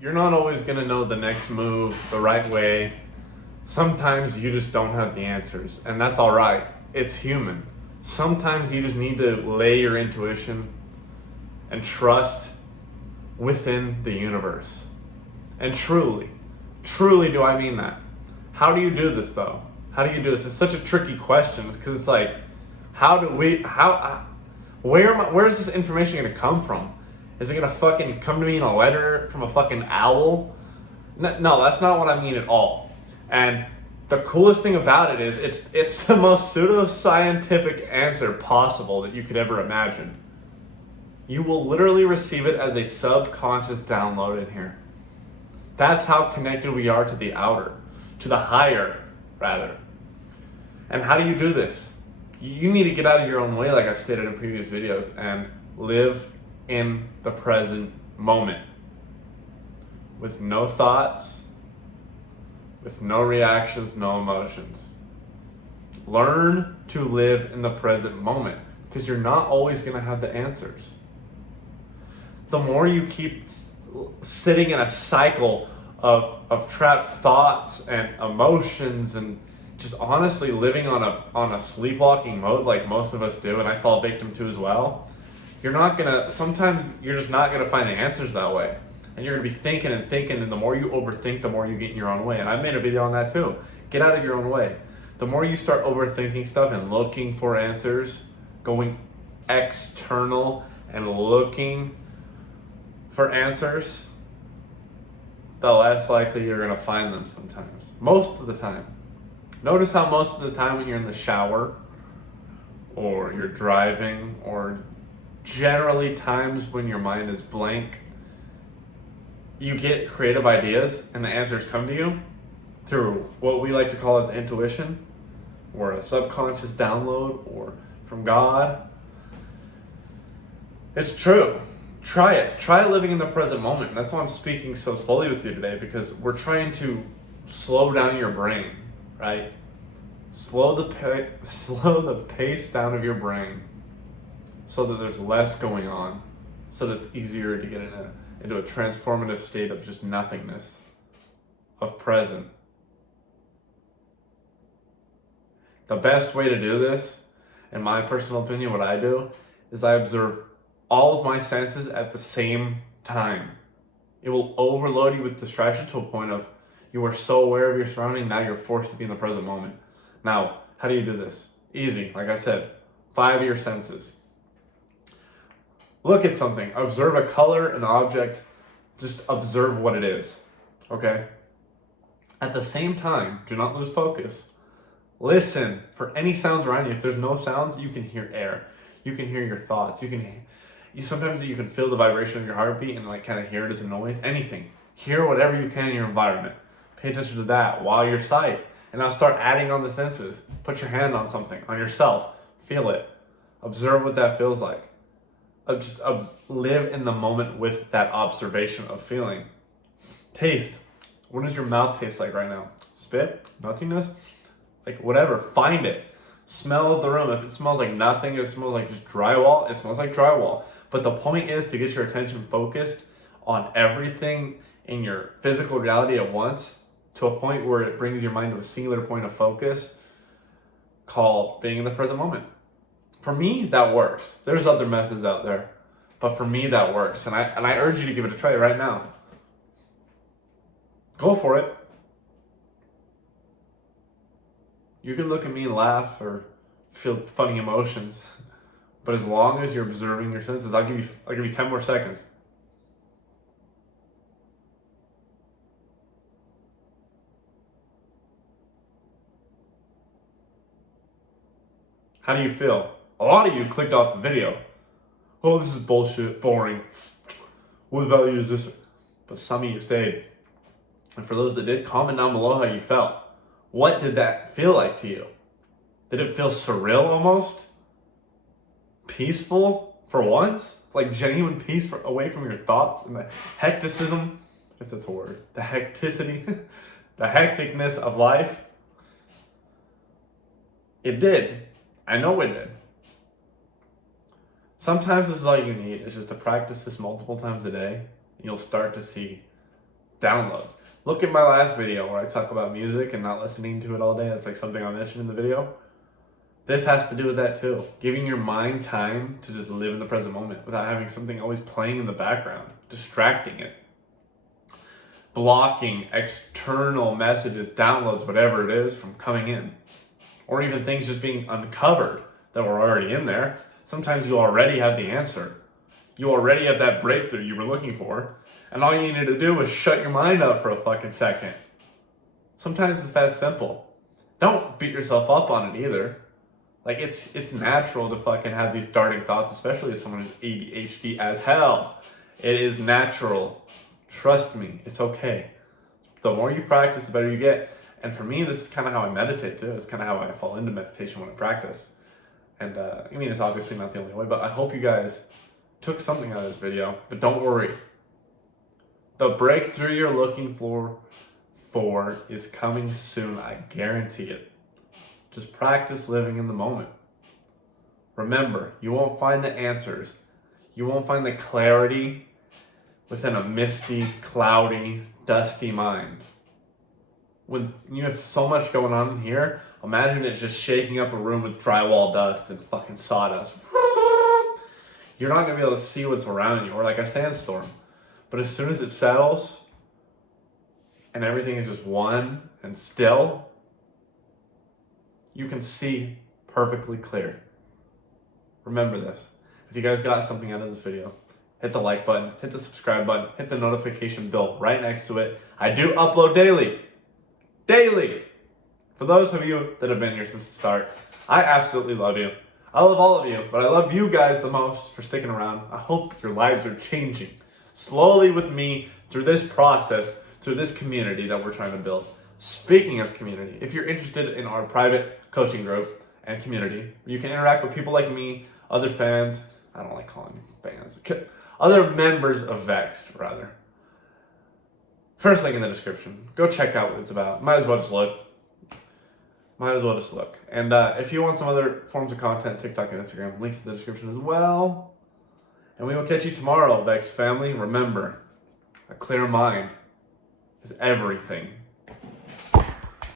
You're not always going to know the next move the right way. Sometimes you just don't have the answers, and that's all right. It's human. Sometimes you just need to lay your intuition and trust within the universe. And truly do I mean that. How do you do this though? How do you do this? It's such a tricky question because it's like, where is this information going to come from? Is it going to fucking come to me in a letter from a fucking owl? No, that's not what I mean at all. And the coolest thing about it is it's the most pseudoscientific answer possible that you could ever imagine. You will literally receive it as a subconscious download in here. That's how connected we are to the outer, to the higher, rather. And how do you do this? You need to get out of your own way, like I've stated in previous videos, and live in the present moment. With no thoughts, with no reactions, no emotions. Learn to live in the present moment, because you're not always going to have the answers. The more you keep sitting in a cycle of trapped thoughts and emotions and just honestly living on a sleepwalking mode like most of us do, and I fall victim to as well, sometimes you're just not gonna find the answers that way. And you're gonna be thinking, and the more you overthink, the more you get in your own way. And I made a video on that too. Get out of your own way. The more you start overthinking stuff and looking for answers, going external and looking for answers, the less likely you're gonna find them sometimes. Most of the time. Notice how most of the time when you're in the shower, or you're driving, or generally times when your mind is blank, you get creative ideas and the answers come to you through what we like to call as intuition, or a subconscious download, or from God. It's true. Try it. Try living in the present moment. And that's why I'm speaking so slowly with you today, because we're trying to slow down your brain, right? Slow the pace down of your brain so that there's less going on, so that it's easier to get into a transformative state of just nothingness, of present. The best way to do this, in my personal opinion, what I do, is I observe all of my senses at the same time. It will overload you with distraction to a point of you are so aware of your surrounding, now you're forced to be in the present moment. Now, how do you do this? Easy, like I said, 5 of your senses. Look at something, observe a color, an object, just observe what it is, okay? At the same time, do not lose focus. Listen for any sounds around you. If there's no sounds, you can hear air. You can hear your thoughts. Sometimes you can feel the vibration of your heartbeat and like kind of hear it as a noise. Anything. Hear whatever you can in your environment. Pay attention to that while you're sight. And now start adding on the senses. Put your hand on something, on yourself. Feel it. Observe what that feels like. Just live in the moment with that observation of feeling. Taste. What does your mouth taste like right now? Spit? Nothingness? Like whatever. Find it. Smell the room. If it smells like nothing, it smells like just drywall, it smells like drywall. But the point is to get your attention focused on everything in your physical reality at once, to a point where it brings your mind to a singular point of focus called being in the present moment. For me, that works. There's other methods out there, but for me, that works. And I urge you to give it a try right now. Go for it. You can look at me and laugh or feel funny emotions, but as long as you're observing your senses, I'll give you 10 more seconds. How do you feel? A lot of you clicked off the video. Oh, this is bullshit, boring. What value is this? But some of you stayed. And for those that did, comment down below how you felt. What did that feel like to you? Did it feel surreal almost? Peaceful for once? Like genuine peace away from your thoughts and the hecticism, if that's a word, the hecticity, the hecticness of life? It did. I know it did. Sometimes this is all you need, is just to practice this multiple times a day. And you'll start to see downloads. Look at my last video where I talk about music and not listening to it all day. That's like something I mentioned in the video. This has to do with that too. Giving your mind time to just live in the present moment without having something always playing in the background, distracting it. Blocking external messages, downloads, whatever it is, from coming in. Or even things just being uncovered that were already in there. Sometimes you already have the answer. You already have that breakthrough you were looking for. And all you need to do is shut your mind up for a fucking second. Sometimes it's that simple. Don't beat yourself up on it either. Like, it's natural to fucking have these darting thoughts, especially as someone who's ADHD as hell. It is natural. Trust me, it's okay. The more you practice, the better you get. And for me, this is kind of how I meditate too. It's kind of how I fall into meditation when I practice. And I mean, it's obviously not the only way, but I hope you guys took something out of this video. But don't worry. The breakthrough you're looking for is coming soon. I guarantee it. Just practice living in the moment. Remember, you won't find the answers. You won't find the clarity within a misty, cloudy, dusty mind. When you have so much going on in here, imagine it just shaking up a room with drywall dust and fucking sawdust. You're not going to be able to see what's around you, or like a sandstorm. But as soon as it settles, and everything is just one and still, you can see perfectly clear. Remember this. If you guys got something out of this video, hit the like button, hit the subscribe button, hit the notification bell right next to it. I do upload daily. Daily! For those of you that have been here since the start, I absolutely love you. I love all of you, but I love you guys the most for sticking around. I hope your lives are changing slowly with me through this process, through this community that we're trying to build. Speaking of community, if you're interested in our private coaching group and community, you can interact with people like me, other fans, I don't like calling them fans, other members of VEXED, rather. First link in the description. Go check out what it's about. Might as well just look. And if you want some other forms of content, TikTok and Instagram, links in the description as well. And we will catch you tomorrow, VEXED family. Remember, a clear mind is everything.